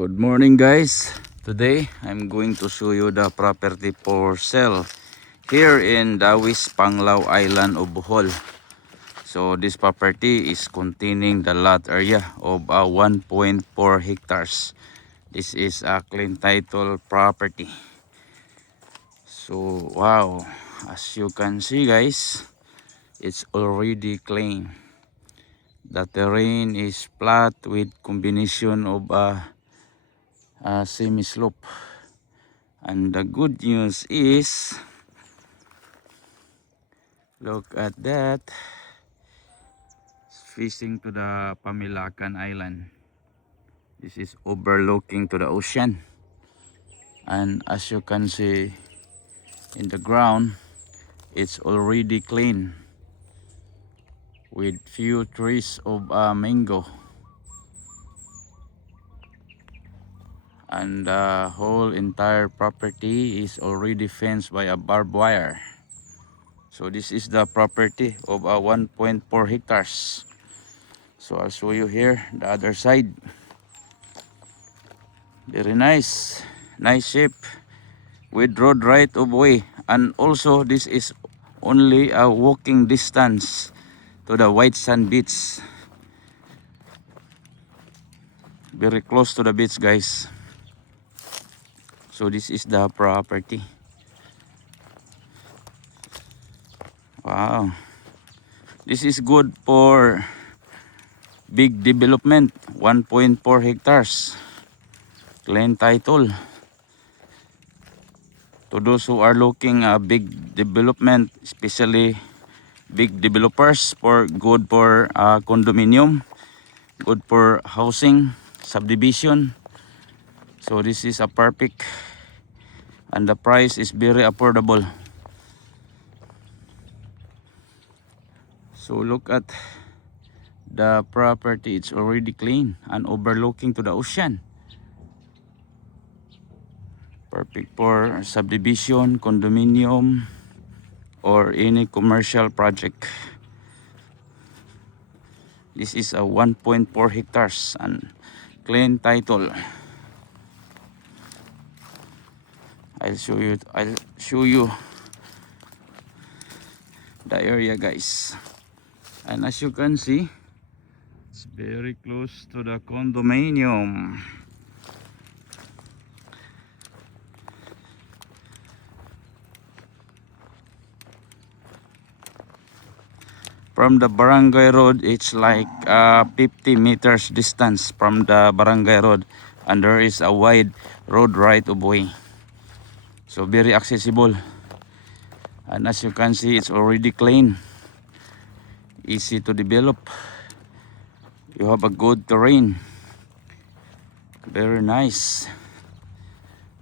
Good morning guys. Today I'm going to show you the property for sale here in Dawis, Panglao Island of Bohol. So this property is containing the lot area of 1.4 hectares. This is a clean title property. So wow, as you can see guys, it's already clean. The terrain is flat with combination of semi-slope, and the good news is, look at that, it's facing to the Pamilacan Island. This is overlooking to the ocean, and as you can see in the ground, it's already clean with few trees of mango, and the whole entire property is already fenced by a barbed wire. So this is the property of 1.4 hectares. So I'll show you here the other side. Very nice, nice shape with road right of way, and also this is only a walking distance to the White Sand Beach. Very close to the beach guys. So this is the property. Wow, this is good for big development. 1.4 hectares, clean title. To those who are looking a big development, especially big developers, for good for condominium, good for housing subdivision. So this is a perfect, and the price is very affordable. So look at the property, it's already clean and overlooking to the ocean. Perfect for subdivision, condominium, or any commercial project. This is a 1.4 hectares and clean title. I'll show you the area guys. And as you can see, it's very close to the condominium. From the barangay road, it's like 50 meters distance from the barangay road, and there is a wide road right of way. So very accessible. And as you can see, it's already clean, easy to develop. You have a good terrain, very nice.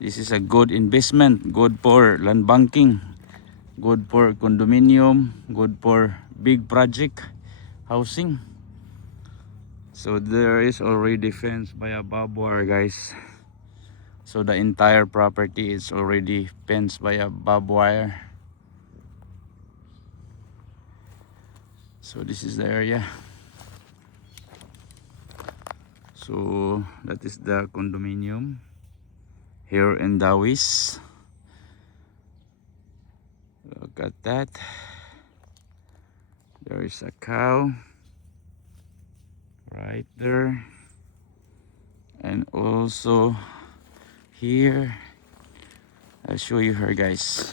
This is a good investment, good for land banking, good for condominium, good for big project housing. So there is already fenced by a barbed wire guys. So the entire property is already fenced by a barbed wire. So this is the area. So that is the condominium here in Dawis. Look at that. There is a cow right there, and also here, I'll show you her guys.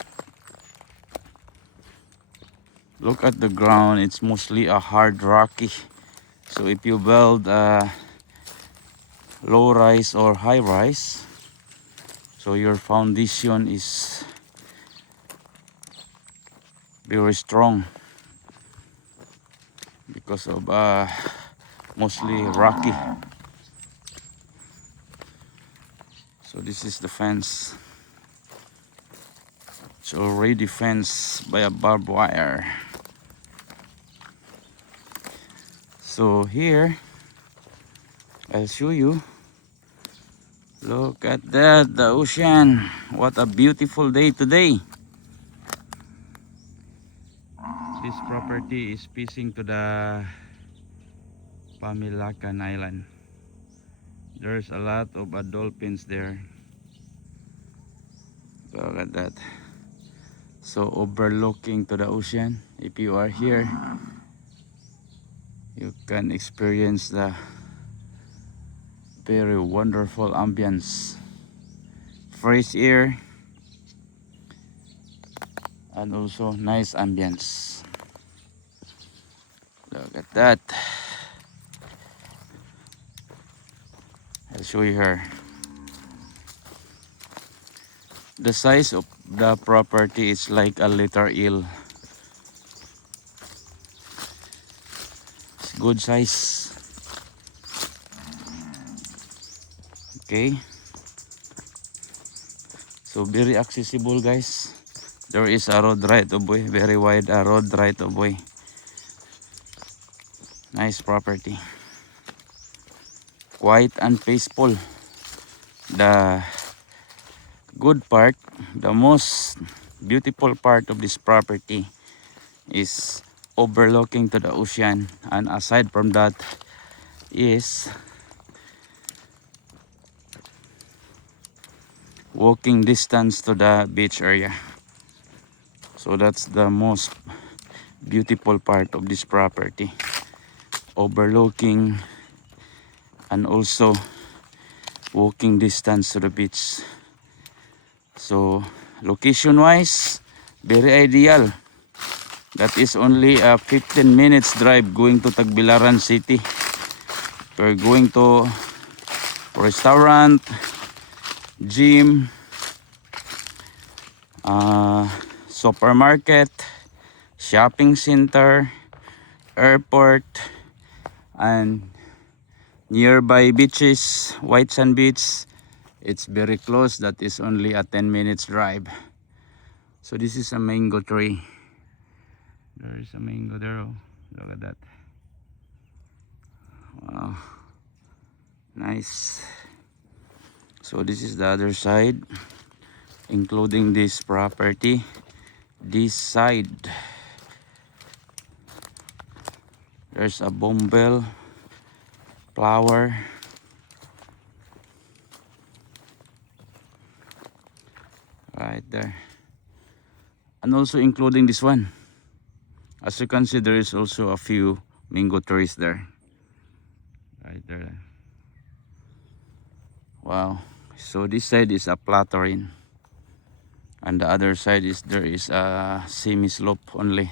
Look at the ground, it's mostly a hard rocky. So if you build a low rise or high rise, so your foundation is very strong because of mostly rocky. So this is the fence. It's already fenced by a barbed wire. So here, I'll show you. Look at that, the ocean. What a beautiful day today. This property is facing to the Pamilacan Island. There's a lot of dolphins there. Look at that. So overlooking to the ocean. If you are here, you can experience the very wonderful ambience, fresh air, and also nice ambience. Look at that. I'll show you here. The size of the property is like a liter eel. It's good size. Okay. So very accessible, guys. There is a road right of way, very wide road right of way. Nice property. Quiet and peaceful. The good part, the most beautiful part of this property is overlooking to the ocean, and aside from that is walking distance to the beach area. So that's the most beautiful part of this property, overlooking and also walking distance to the beach. So location wise, very ideal. That is only a 15 minutes drive going to Tagbilaran City. We're going to restaurant, gym, supermarket, shopping center, airport, and nearby beaches, White Sand Beach. It's very close. That is only a 10 minutes drive. So this is a mango tree. There is a mango there. Oh, look at that. Wow, nice. So this is the other side, including this property. This side, there's a bumble flower. Right there. And also including this one. As you can see, there is also a few mango trees there. Right there. Wow. So this side is a plateauine. And the other side is there is a semi-slope only.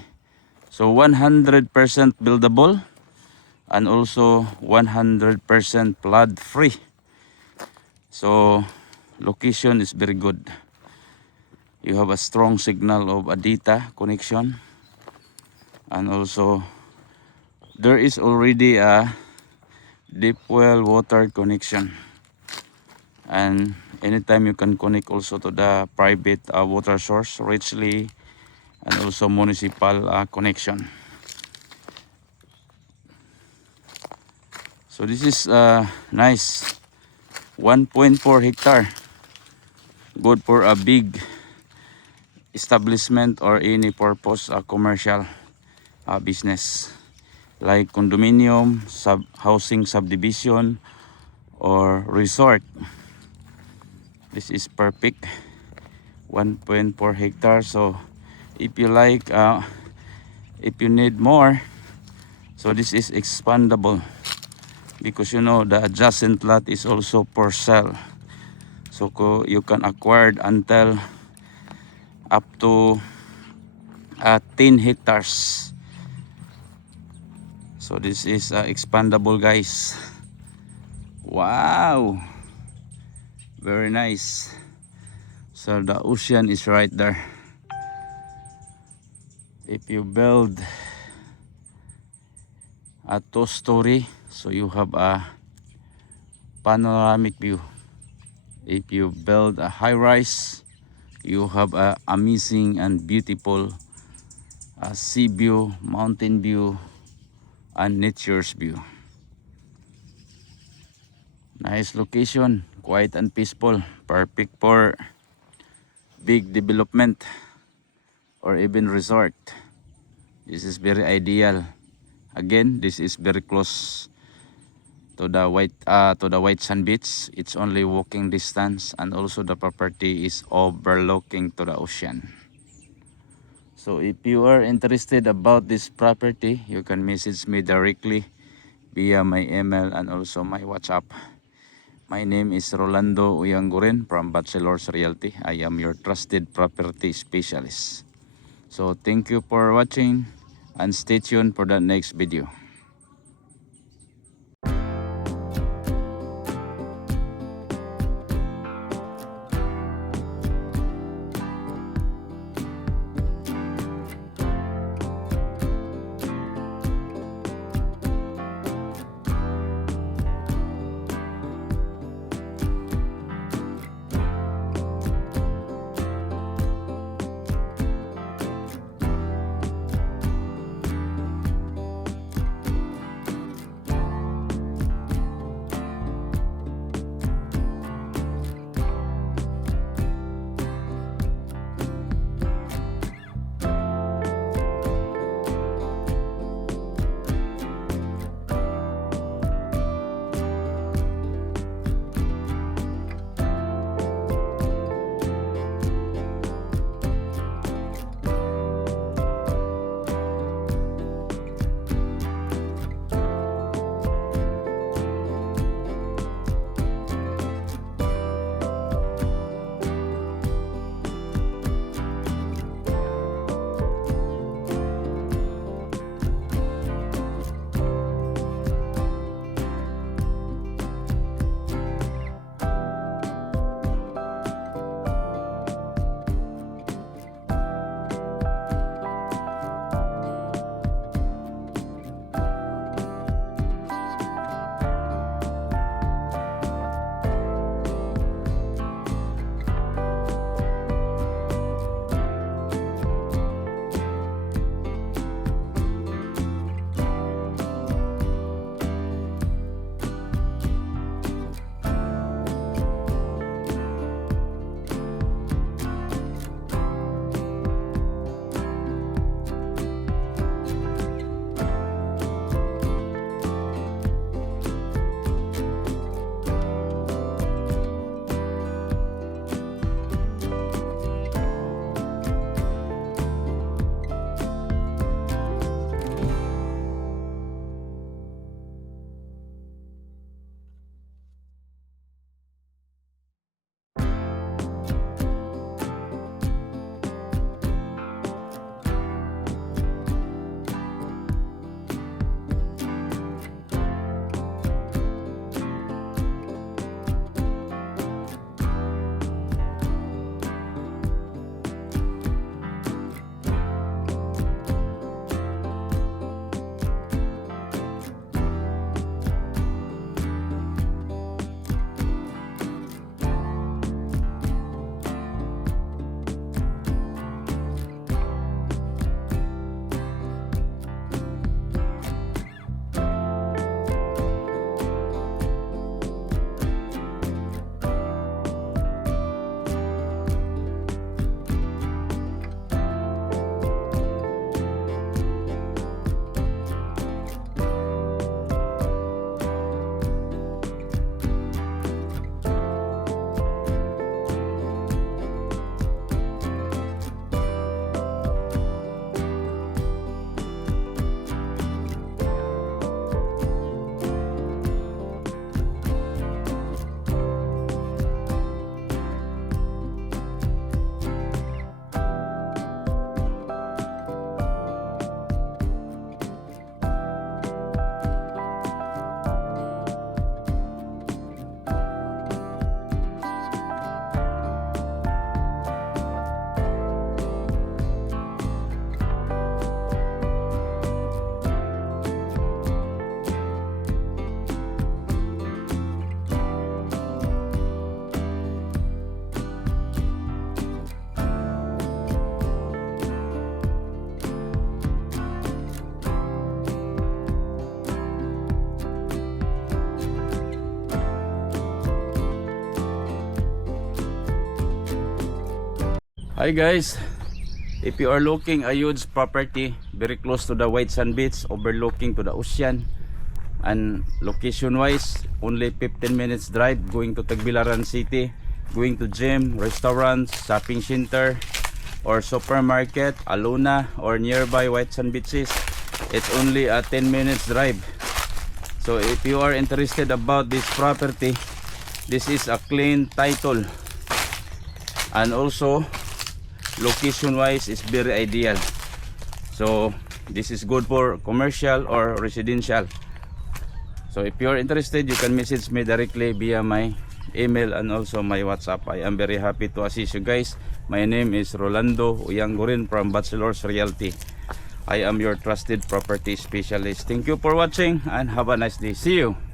So 100% buildable and also 100% flood free. So location is very good. You have a strong signal of a data connection, and also there is already a deep well water connection, and anytime you can connect also to the private water source richly, and also municipal connection. So this is nice, 1.4 hectare, good for a big establishment or any purpose commercial business like condominium, housing subdivision, or resort. This is perfect, 1.4 hectares. So if you like, if you need more, so this is expandable, because you know the adjacent lot is also for sale. So you can acquire until up to 10 hectares. So this is expandable, guys. Wow, very nice. So the ocean is right there. If you build a two-story, so you have a panoramic view. If you build a high-rise, you have a amazing and beautiful sea view, mountain view, and nature's view. Nice location, quiet and peaceful, perfect for big development or even resort. This is very ideal. Again, this is very close to the White Sand Beach. It's only walking distance, and also the property is overlooking to the ocean. So if you are interested about this property, you can message me directly via my email and also my WhatsApp. My name is Rolando Uyanguren from Bachelor's Realty. I am your trusted property specialist. So thank you for watching and stay tuned for the next video. Hi guys, if you are looking a huge property very close to the White Sand Beach, overlooking to the ocean, And location wise, only 15 minutes drive going to Tagbilaran City, going to gym, restaurants, shopping center, or supermarket, Alona, or nearby White Sand Beaches. It's only a 10 minutes drive. So if you are interested about this property, this is a clean title. And also, location wise is very ideal. So this is good for commercial or residential. So if you're interested, you can message me directly via my email and also my WhatsApp. I am very happy to assist you guys. My name is Rolando Uyangurin from Bachelor's Realty. I am your trusted property specialist. Thank you for watching and have a nice day. See you.